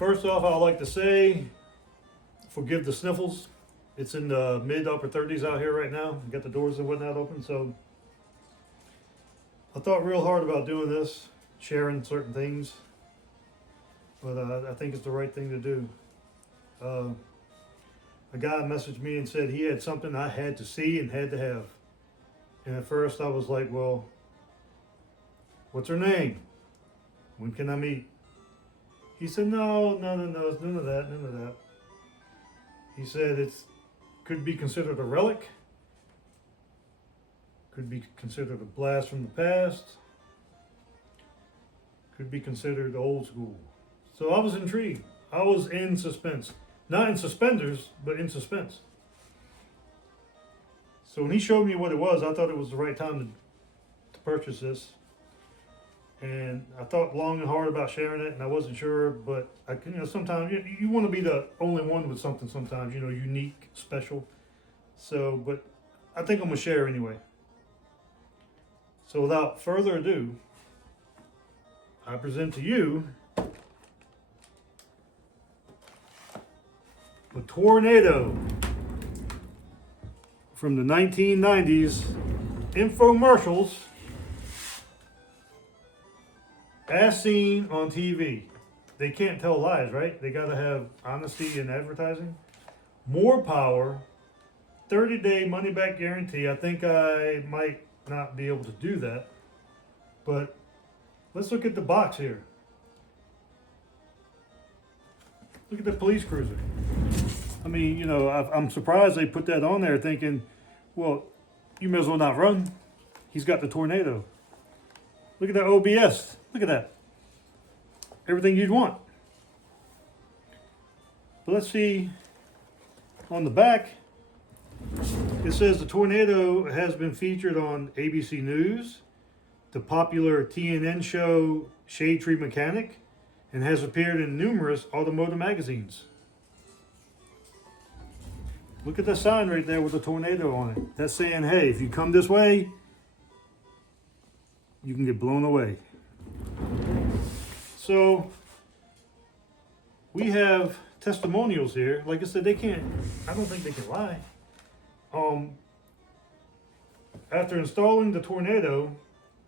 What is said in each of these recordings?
First off, I'd like to say, forgive the sniffles. It's in the mid upper 30s out here right now. We got the doors and whatnot open, so I thought real hard about doing this, sharing certain things, but I think it's the right thing to do. A guy messaged me and said he had something I had to see and had to have. And at first I was like, well, what's her name? When can I meet? He said, no, it's none of that. He said it's could be considered a relic, could be considered a blast from the past, could be considered old school. So I was intrigued. I was in suspense. Not in suspenders, but in suspense. So when he showed me what it was, I thought it was the right time to purchase this. And I thought long and hard about sharing it, and I wasn't sure, but sometimes you want to be the only one with something sometimes, unique, special. So, but I think I'm going to share anyway. So without further ado, I present to you a tornado from the 1990s infomercials as seen on TV. They can't tell lies, right? They got to have honesty in advertising. More power, 30-day money-back guarantee. I think I might not be able to do that, but let's look at the box here. Look at the police cruiser. I mean, I'm surprised they put that on there thinking, well, you may as well not run. He's got the tornado. Look at that OBS. Look at that. Everything you'd want. But let's see on the back. It says the tornado has been featured on ABC News, the popular TNN show Shade Tree Mechanic, and has appeared in numerous automotive magazines. Look at the sign right there with the tornado on it. That's saying, hey, if you come this way, you can get blown away. So we have testimonials here. Like I said, I don't think they can lie. After installing the tornado,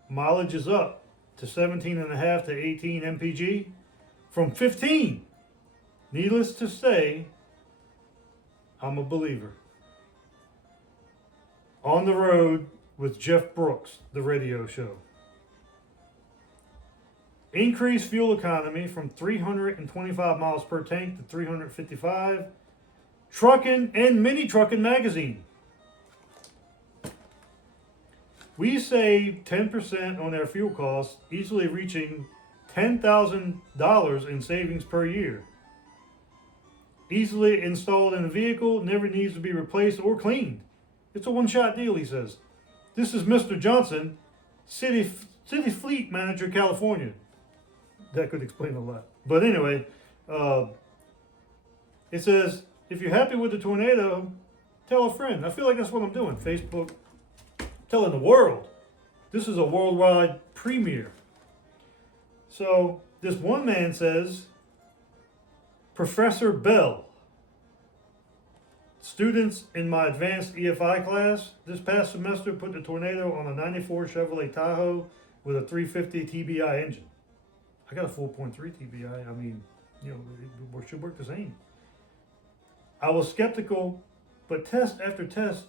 mileage is up to 17.5 to 18 mpg from 15. Needless to say, I'm a believer. On the road with Jeff Brooks, the radio show. Increased fuel economy from 325 miles per tank to 355. Trucking and Mini Trucking magazine. We save 10% on our fuel costs, easily reaching $10,000 in savings per year. Easily installed in a vehicle, never needs to be replaced or cleaned. It's a one-shot deal, he says. This is Mr. Johnson, City Fleet Manager, California. That could explain a lot. But anyway, it says, if you're happy with the tornado, tell a friend. I feel like that's what I'm doing. Facebook, telling the world. This is a worldwide premiere. So this one man says, Professor Bell, students in my advanced EFI class this past semester put the tornado on a 94 Chevrolet Tahoe with a 350 TBI engine. I got a 4.3 TBI. I mean, it should work the same. I was skeptical, but test after test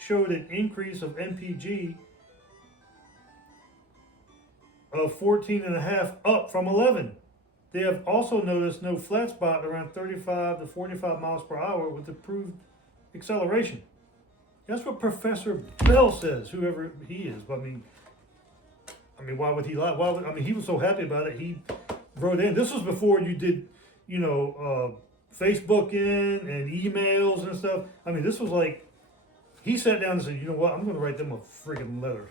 showed an increase of MPG of 14.5 up from 11. They have also noticed no flat spot around 35 to 45 miles per hour with improved acceleration. That's what Professor Bell says, whoever he is. But I mean, why would he lie? He was so happy about it. He wrote in. This was before you did, Facebook in and emails and stuff. I mean, this was like, he sat down and said, you know what? I'm going to write them a friggin' letter.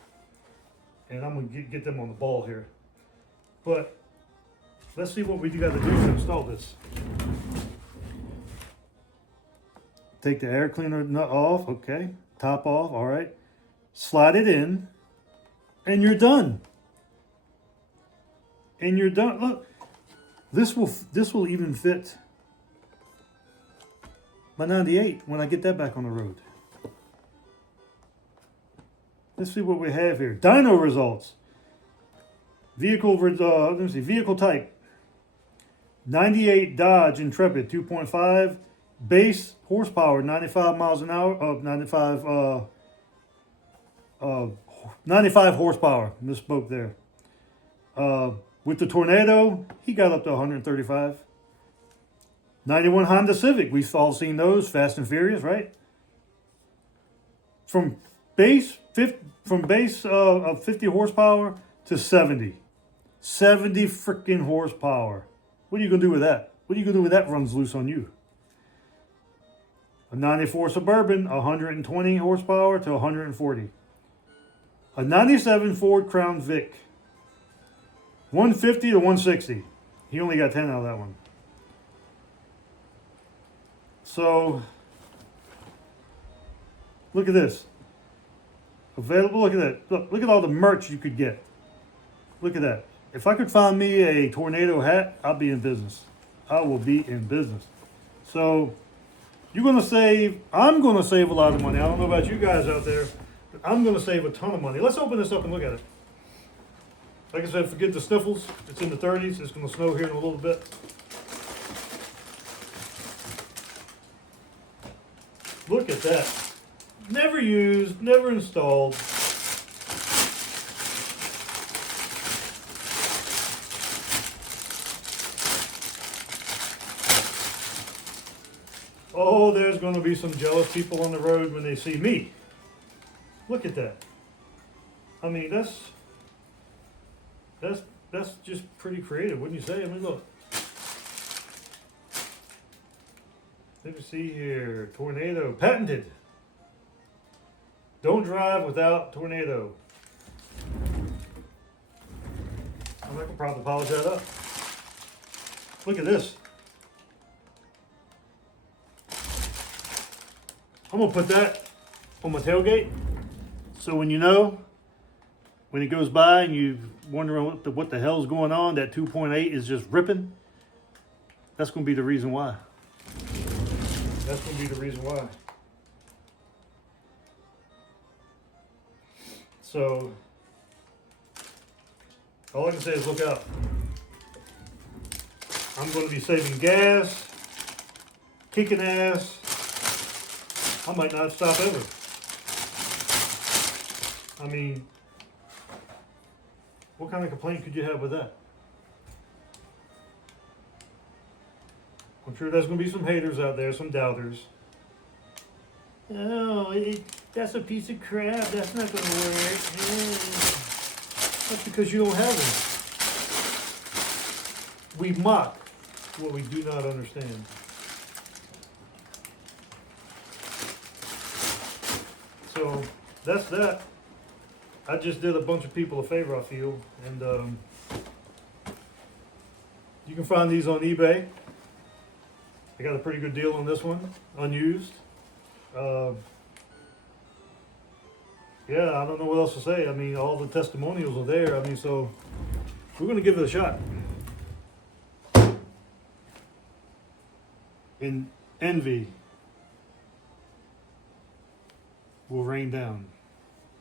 And I'm going to get them on the ball here. But let's see what we got to do to install this. Take the air cleaner nut off. Okay. Top off. All right. Slide it in. And you're done. And you're done. Look. This will even fit my 98 when I get that back on the road. Let's see what we have here. Dyno results. Vehicle let me see. Vehicle type. 98 Dodge Intrepid 2.5. Base horsepower 95 miles an hour. 95 horsepower. Misspoke there. With the Tornado, he got up to 135. 91 Honda Civic. We've all seen those. Fast and Furious, right? From base of 50 horsepower to 70. 70 freaking horsepower. What are you going to do with that? What are you going to do when that runs loose on you? A 94 Suburban, 120 horsepower to 140. A 97 Ford Crown Vic, 150 to 160. He only got 10 out of that one. So, look at this. Available, look at that. Look at all the merch you could get. Look at that. If I could find me a Tornado hat, I'll be in business. I will be in business. So, you're going to save, I'm going to save a lot of money. I don't know about you guys out there, but I'm going to save a ton of money. Let's open this up and look at it. Like I said, forget the sniffles. It's in the 30s. It's going to snow here in a little bit. Look at that. Never used, never installed. Oh, there's going to be some jealous people on the road when they see me. Look at that. I mean, that's just pretty creative, wouldn't you say? I mean, look. Let me see here. Tornado, patented. Don't drive without Tornado. I'm not gonna probably polish that up. Look at this. I'm gonna put that on my tailgate, so when when it goes by and you wondering what the hell's going on, that 2.8 is just ripping. That's gonna be the reason why. That's gonna be the reason why. So all I can say is look out. I'm gonna be saving gas, kicking ass. I might not stop ever. I mean, what kind of complaint could you have with that? I'm sure there's going to be some haters out there, some doubters. Oh, that's a piece of crap. That's not going to work. That's because you don't have it. We mock what we do not understand. So that's that. I just did a bunch of people a favor, I feel, and you can find these on eBay. I got a pretty good deal on this one, unused. Yeah, I don't know what else to say. I mean, all the testimonials are there. I mean, so we're going to give it a shot. And envy will rain down.